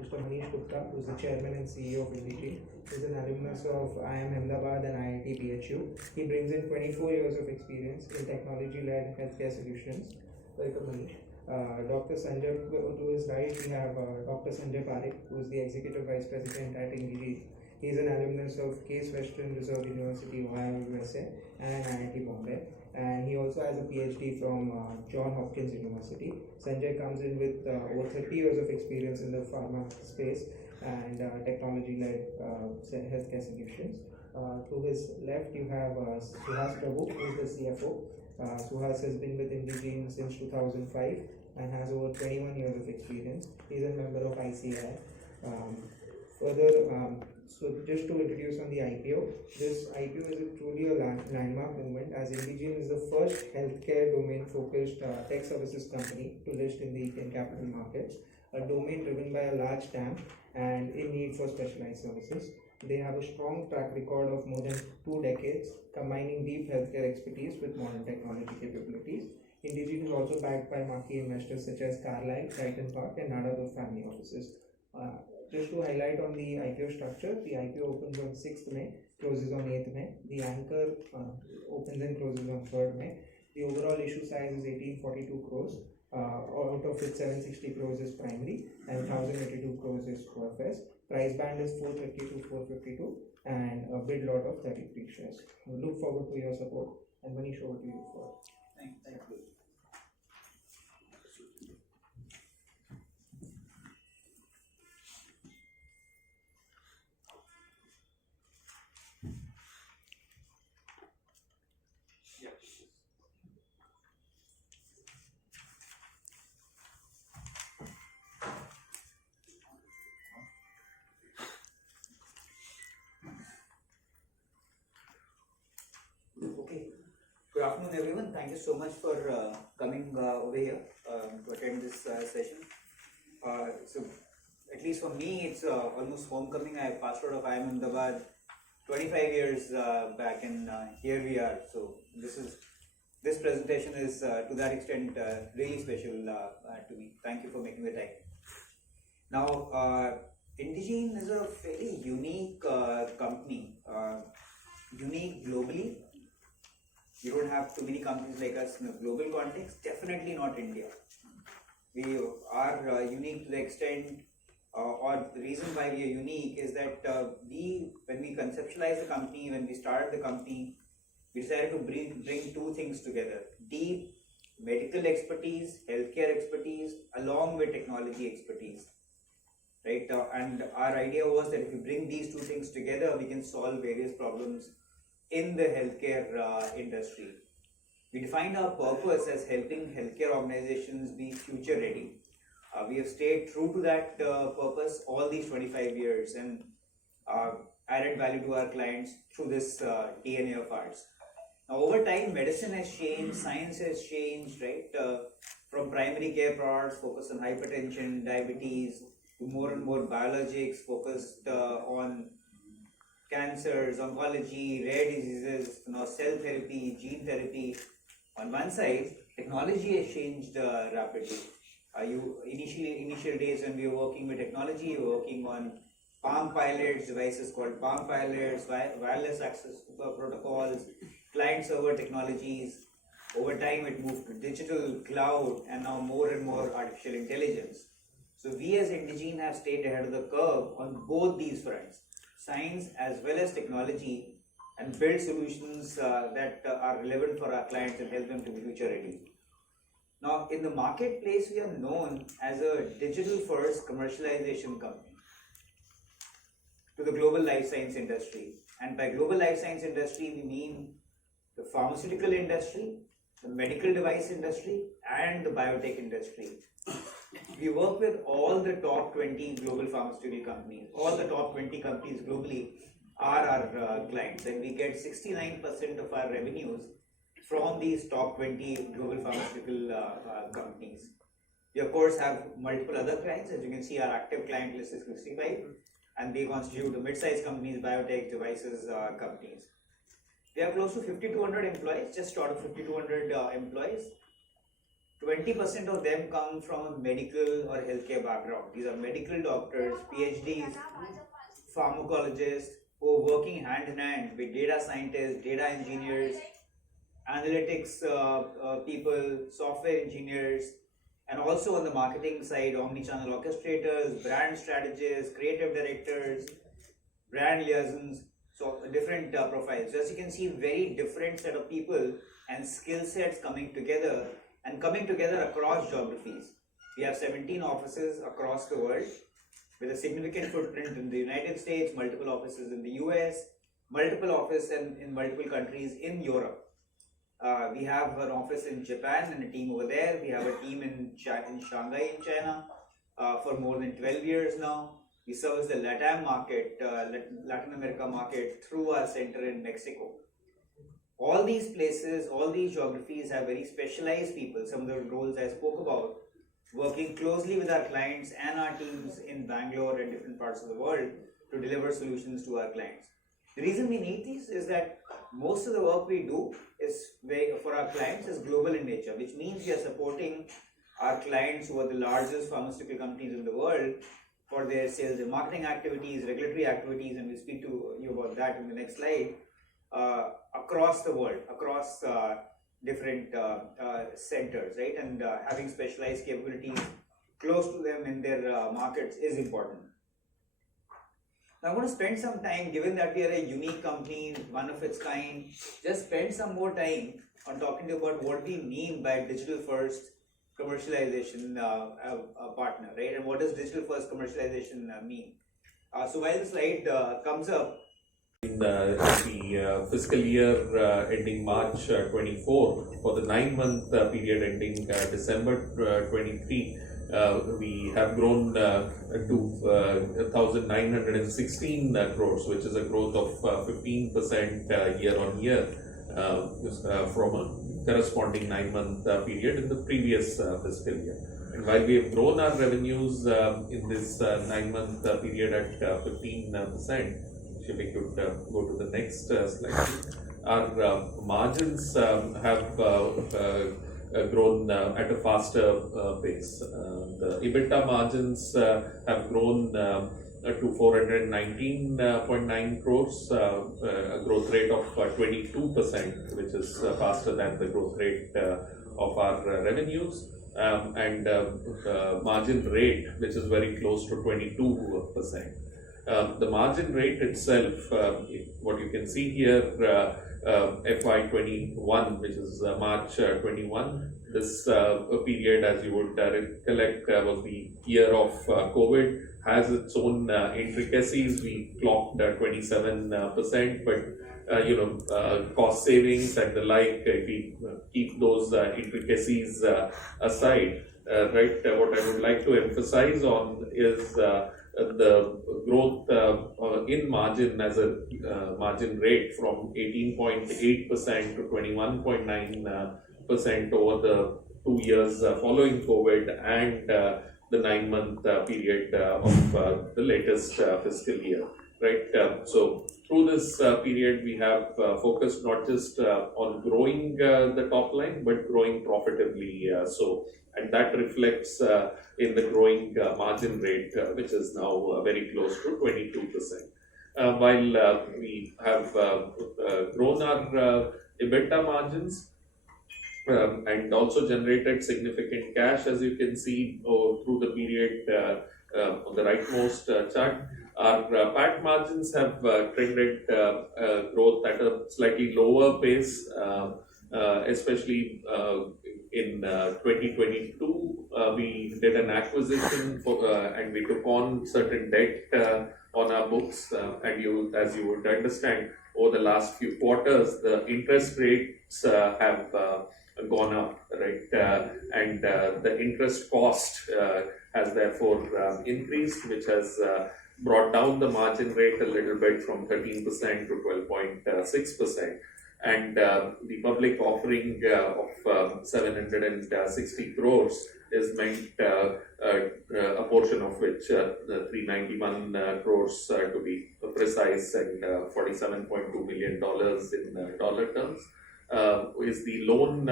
Mr. Manish Gupta, who is the Chairman and CEO of Indegene. He is an alumnus of IIM Ahmedabad and IIT PHU. He brings in 24 years of experience in technology-led healthcare solutions. Welcome, Manish. Dr. Sanjay, to his right, we have Dr. Sanjay Parekh, who is the Executive Vice President at Indegene. He is an alumnus of Case Western Reserve University, Ohio, USA, and IIT Bombay. And he also has a PhD from Johns Hopkins University. Sanjay comes in with over 30 years of experience in the pharma space and technology-led healthcare solutions. To his left, you have Suhas Prabhu, who is the CFO. Suhas has been with Indegene since 2005 and has over 21 years of experience. He is a member of ICI. So just to introduce on the IPO, this IPO is truly a landmark movement, as Indegene is the first healthcare domain-focused tech services company to list in the Indian capital markets, a domain driven by a large TAM and in need for specialized services. They have a strong track record of more than 2 decades, combining deep healthcare expertise with modern technology capabilities. Indegene is also backed by marquee investors such as Carlyle, Triton Park, and Narasimhan family offices. Just to highlight on the IPO structure, the IPO opens on 6th May, closes on 8th May. The anchor opens and closes on 3rd May. The overall issue size is 1842 crores, out of which 760 crores is primary and 1082 crores is QFS. Price band is 430 to 452 and a bid lot of 33 shares. We look forward to your support, and Manish, over to you for. Thank you. Okay. Good afternoon, everyone. Thank you so much for coming over here to attend this session. So, at least for me, it's almost homecoming. I passed out of IIM Ahmedabad 25 years back, and here we are. So, this presentation is to that extent really special to me. Thank you for making the time. Now, Indegene is a fairly unique company, unique globally. You don't have too many companies like us in a global context, definitely not India. We are unique to the extent, or the reason why we are unique is that when we conceptualized the company, when we started the company, we decided to bring 2 things together: deep medical expertise, healthcare expertise, along with technology expertise. Right? And our idea was that if we bring these 2 things together, we can solve various problems in the healthcare industry. We defined our purpose as helping healthcare organizations be future ready. We have stayed true to that purpose all these 25 years and added value to our clients through this DNA of ours. Now, over time, medicine has changed, science has changed, right? From primary care products focused on hypertension, diabetes, to more and more biologics focused on cancers, oncology, rare diseases, cell therapy, gene therapy. On one side, technology has changed rapidly. Initial days when we were working with technology, we were working on Palm Pilots, devices called Palm Pilots, wireless access protocols, client-server technologies. Over time, it moved to digital, cloud, and now more and more artificial intelligence. So we as Indegene have stayed ahead of the curve on both these fronts, science as well as technology, and build solutions that are relevant for our clients and help them to be future ready. Now, in the marketplace, we are known as a digital-first commercialization company to the global life science industry. And by global life science industry, we mean the pharmaceutical industry, the medical device industry, and the biotech industry. We work with all the top 20 global pharmaceutical companies. All the top 20 companies globally are our clients, and we get 69% of our revenues from these top 20 global pharmaceutical companies. We of course have multiple other clients. As you can see, our active client list is 65, and they constitute the mid-sized companies, biotech, devices companies. We have close to 5,200 employees, just short of 5,200 employees. 20% of them come from a medical or healthcare background. These are medical doctors, PhDs, pharmacologists who are working hand in hand with data scientists, data engineers, analytics people, software engineers, and also on the marketing side, omni-channel orchestrators, brand strategists, creative directors, brand liaisons, so different profiles. So as you can see, very different set of people and skill sets coming together across geographies. We have 17 offices across the world with a significant footprint in the United States, multiple offices in the US, multiple offices in multiple countries in Europe. We have an office in Japan and a team over there. We have a team in Shanghai in China for more than 12 years now. We service the Latin America market through our center in Mexico. All these places, all these geographies have very specialized people, some of the roles I spoke about, working closely with our clients and our teams in Bangalore and different parts of the world to deliver solutions to our clients. The reason we need these is that most of the work we do for our clients is global in nature, which means we are supporting our clients who are the largest pharmaceutical companies in the world for their sales and marketing activities, regulatory activities, and we'll speak to you about that in the next slide, across the world, across different centers, right? And having specialized capabilities close to them in their markets is important. Now I'm going to spend some time, given that we are a unique company, one of its kind, just spend some more time on talking to you about what we mean by digital first commercialization partner, right? And what does digital first commercialization mean? So while the slide comes up, in the fiscal year ending March 24, for the 9-month period ending December 23, we have grown to 1,916 crores, which is a growth of 15% year on year from a corresponding 9-month period in the previous fiscal year. And while we have grown our revenues in this 9-month period at 15%, if we could go to the next slide. Our margins have grown at a faster pace. The EBITDA margins have grown to 419.9 crores, a growth rate of 22%, which is faster than the growth rate of our revenues, and margin rate, which is very close to 22%. The margin rate itself, what you can see here, FY21, which is March 21, this period, as you would recollect, was the year of COVID, has its own intricacies. We clocked 27%, but cost savings and the like, if we keep those intricacies aside, right, what I would like to emphasize on is the growth in margin as a margin rate from 18.8% to 21.9% over the 2 years following COVID and the 9-month period of the latest fiscal year. Right. So through this period, we have focused not just on growing the top line, but growing profitably. And that reflects in the growing margin rate, which is now very close to 22%. While we have grown our EBITDA margins and also generated significant cash, as you can see through the period on the rightmost chart. Our PAT margins have trended growth at a slightly lower pace, especially in 2022. We did an acquisition and we took on certain debt on our books. And as you would understand, over the last few quarters, the interest rates have gone up, right? And the interest cost has therefore increased, which has brought down the margin rate a little bit from 13% to 12.6%. And the public offering of 760 crores is meant, a portion of which, the 391 crores to be precise, and $47.2 million in dollar terms, is the loan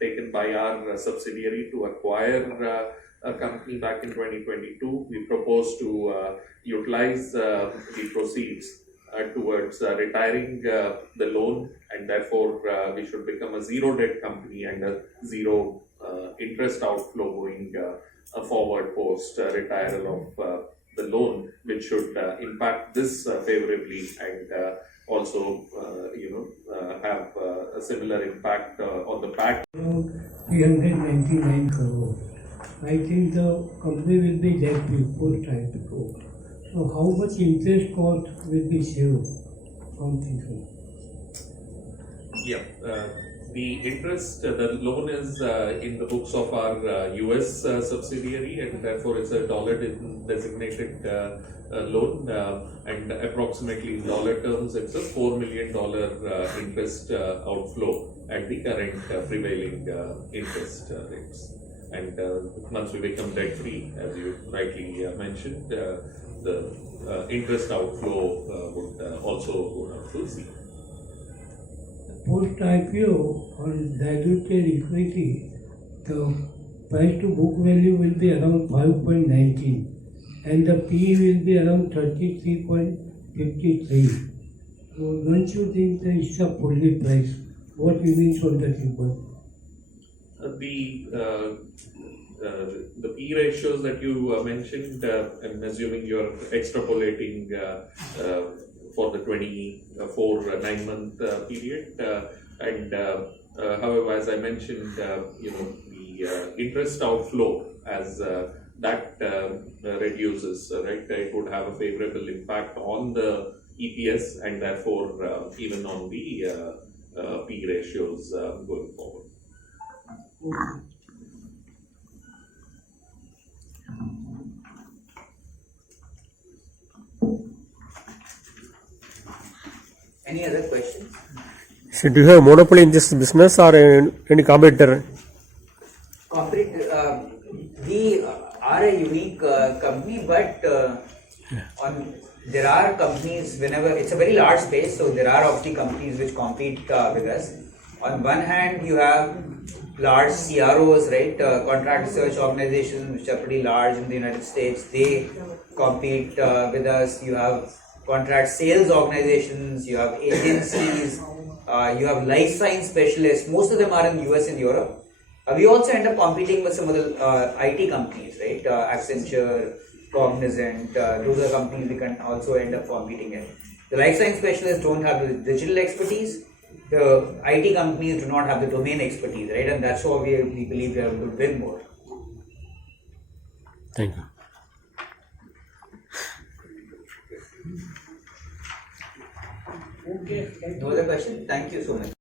taken by our subsidiary to acquire a company back in 2022. We propose to utilize the proceeds towards retiring the loan, and therefore we should become a zero debt company and a zero interest outflow going forward post retirement of the loan, which should impact this favorably and also have a similar impact on the PAT. 399 crore. I think the company will be debt free post IPO. So how much interest cost will be saved from this one? Yeah, the interest, the loan is in the books of our US subsidiary, and therefore it's a dollar designated loan, and approximately in dollar terms it's a $4 million interest outflow at the current prevailing interest rates. And once we become debt free, as you rightly mentioned, the interest outflow would also go down to zero. Post IPO on diluted equity, the price to book value will be around 5.19 and the PE will be around 33.53. So don't you think that it's a fully priced? What you mean on the table? The P ratios that you mentioned, I'm assuming you're extrapolating for the 24 9-month period, and however, as I mentioned, the interest outflow as that reduces, right? It would have a favorable impact on the EPS and therefore even on the P ratios going forward. Any other questions? So do you have monopoly in this business or any competitor? We are a unique company, but there are companies, whenever it's a very large space, so there are obviously companies which compete with us. On one hand, you have large CROs, right? Contract research organizations, which are pretty large in the United States. They compete with us. You have contract sales organizations, you have agencies, you have life science specialists. Most of them are in US and Europe. We also end up competing with some of the IT companies, right? Accenture, Cognizant, those are companies we can also end up competing in. The life science specialists don't have the digital expertise. The IT companies do not have the domain expertise, right? And that's why we believe we are able to win more. Thank you. No other question? Thank you so much.